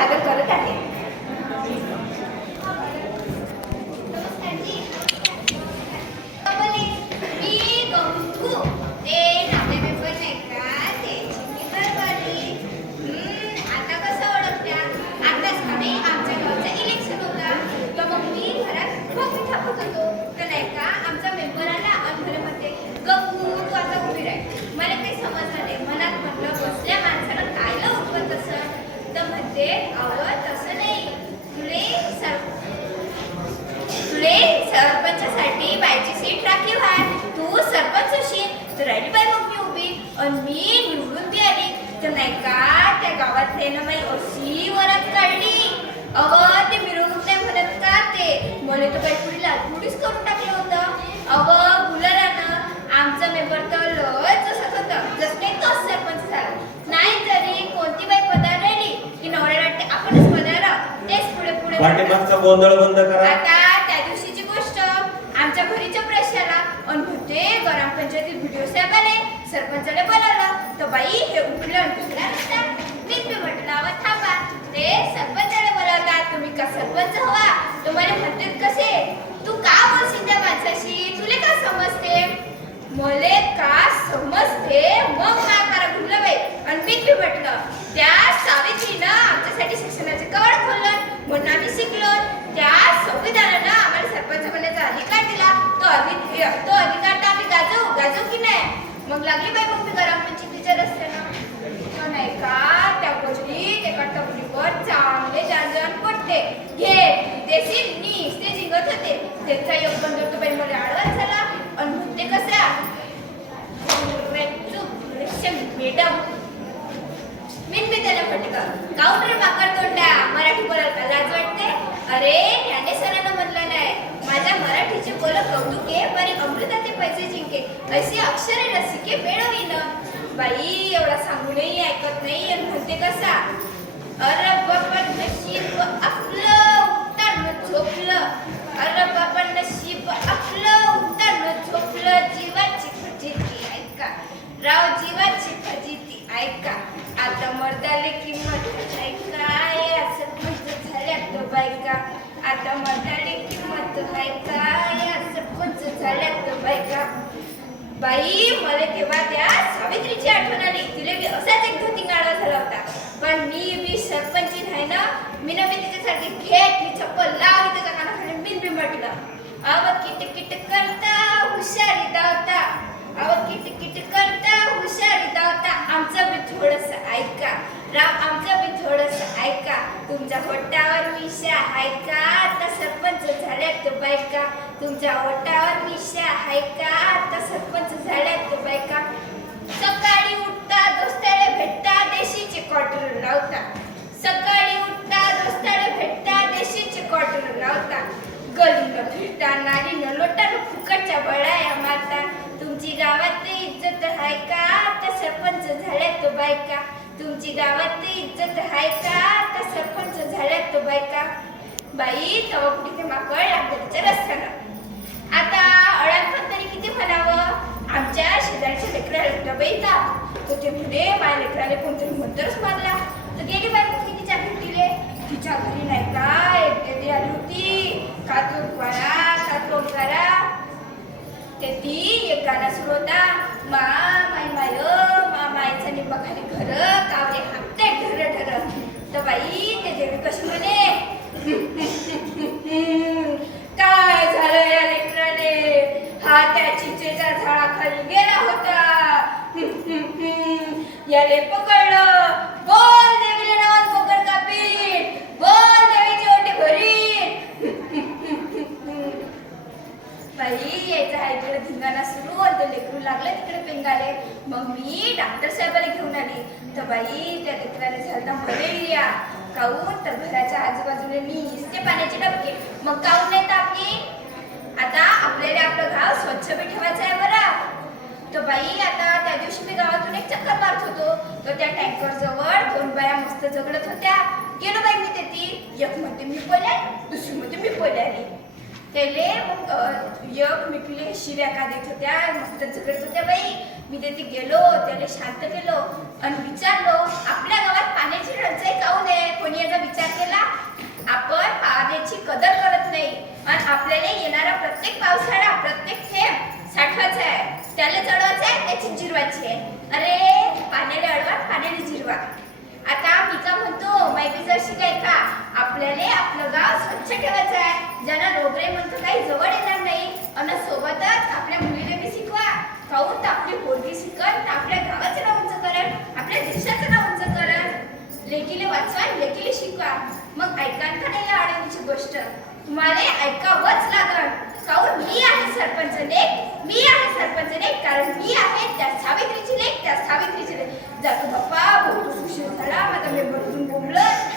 सादर करत आहे. सरपंचासाठी बाईची सीट राखीव आहे. तू सरपंच होशील तर राहिली बाई मग मी उभी आणि मी निवडून बी आली तर नाही का त्या गावातले ना बाई अशी वरात काढली. ते मिरवणूक नाही म्हणत का ते मला तर बाई पुढे लागपुडीच करून टाकलं होतं. गुलालानं आमचा मेंबर तर लयच जसंच होतं जसं नाही तोच सरपंच झाला. नाही तरी कोणती बाई पदार राहिली की नवऱ्या वाटते आपणच पदार तेच पुढे पुढे गोंधळ बंद करा. आता त्या दिवशीची गोष्ट आमच्या घरीच्या प्रश्नाला अनुभवते ग्रामपंचायतीत व्हिडिओ साहेब आले. सरपंचाला बोलावलं तर बाई हे उघडलं आणि दुसऱ्या रस्त्यात मी म्हटलं थांबा ते सरपंचाला बोलावतात तुम्ही का सरपंच हवा तुम्हाला म्हणते कसे तू का बोलशील त्या माणसाशी तुले का समजते मले का समजते मग काय करा घुमलं बाई आणि मी म्हटलं त्या सावित्रीनं आमच्यासाठी शिक्षणाचे कवाड खोललं म्हणून आम्ही शिकलो. त्या संविधानानं आम्हाला सरपंच बनण्याचा अधिकार दिला. तो अधिकार तर आम्ही गाजवू की नाही. मग लागली बाई मग मी ग्रामपंचायतीच्या रस्त्यानं नाही का त्या गोष्टीत एका टपरीवर चांगले जाण पडते घे देशील नीस ते जिंकत होते. त्यांचा योग बंद तो बाई मला आडवा झाला आणि म्हणते कसा मॅडम मी त्याला म्हटलं काऊन रे माकड तोंडा मराठी बोलायला लाज वाटते. अरे ज्ञाने सरांना म्हणलं नाही माझ्या मराठीचे बोल कौतुके बरे अमृताचे पैसे जिंके अशी अक्षरे रसिके मिळवीन. बाई एवढा सांगूनही ऐकत नाही आणि म्हणते कसा अरे बाबा नशीब आपलं उतरणं झोपलं. अरे बाबा नशीब आपलं उतरणं झोपलं. जीवाची फजिती ऐका राव जीवाची फजिती ऐका. आता मर्दाले किंमत आहे काय असं पंच झाल्यात तो बायका. आता मर्दाले किंमत आहे काय असं पंच झाल्यात तो बायका. बाई मला तेव्हा त्या सावित्रीची आठवण आली. तिला बी असाच एक धोतिंगाळा झाला होता पण मी बी सरपंची नाही ना मी तिच्यासाठी घेतली चप्पल लावली त्याच्या कानाखाली मी म्हटलं अव किट किट करता हुशारी धावता. अव किट किट करता हुशारी धावता. आमचं बी थोडस ऐका राव आमचं बी थोडस ऐका. तुमच्या होटावर मिशा आहे का आता सरपंच झाल्यात तो बायका. तुमच्या होटावर मिशा आहे का आता सरपंच झाल्यात तो बायका. सकाळी उठता दोस्ताला भेटता देशीचे क्वार्टर लावता. सकाळी उठता दोस्ताला भेटता देशीचे क्वार्टर लावता. गलीनं फिरता नारीनं लोटानं फुकटच्या बळाया मारता. तुमची गावात इज्जत आहे का आता सरपंच झाल्यात तो बायका. तुमची गावात इज्जत आहे का आता सरपंच झाल्यात तो बायका. बाई तवा कुठे ते माकड लागल्याच्या रस्त्यानं. आता अळांपण तरी किती म्हणावं आमच्या शेजारच्या लेकराला बाई तर ते म्हणे माझ्या लेकराने कोणतरी मंत्रच मारला तर गेली बाई मग तिच्या भेटीले. तिच्या घरी नाही का एक देवी आली होती का तो करा ते ती एक गाणं सुरू होता मा मायचं निंबाखाली घर कावरे हापते ढर तर बाई ते देवी कशी म्हणे काय झालं या लेकराने हा त्या चिंचेच्या झाडाखाली गेला होता. याले पकडलं बोल देवीला नावात पकड कापीन बोल देवीची ओटी भरीन. बाई यायचा आहे इकडे धिंगाणा सुरू होतो लेकरू लागलं तिकडे पेंगाले. मग मी डॉक्टर साहेबाला घेऊन आली तर बाई त्या लेकराने झाला मलेरिया. काऊन तर घराच्या आजूबाजूने नुसते पाण्याचे डबके मग काऊन नाही तापली. आता आपल्याला आपलं गाव स्वच्छ बी ठेवायचं आहे बरं. तर बाई आता त्या दिवशी मी गावातून एक चक्कर मारत होतो तर त्या टँकर जवळ दोन बाया मस्त झगडत होत्या. गेलो बाई मी ते ती एक मध्ये मी पळले दुसरी मध्ये मी पळाली. त्याले मग एक मिठीले शिव्या का देत होत्या मस्त झगडत होत्या बाई. मी तिथे गेलो त्याला शांत केलो आणि विचारलो आपल्या गावात पाण्याची टंचाई काऊन आहे कोणी याचा विचार शिकवा. आता मी का म्हणतो माहिती जर शिकाय का आपल्याला आपलं गाव स्वच्छ ठेवायचं आहे. ज्यांना रोगराई म्हणतो काही जवळ येणार नाही. आणि सोबतच आपल्या मुलीला बी शिकवा. काहून तर आपली पोरगी शिकत आपल्या गावाचं नाव उंच करण, आपल्या देशाचं नाव उंच करण. लेकीले वाचवा, लेकीले शिकवा. मग ऐकाल का नाही या आडवीची गोष्ट? तुम्हाला ऐकावंच लागल. काहून मी आहे सरपंच लेक, मी आहे सरपंच लेक, कारण मी आहे त्या सावित्रीची लेक, त्या सावित्रीची लेक. जातो बाप्पा, बहुत उशीर झाला, माझा मेंबर बोंबलं.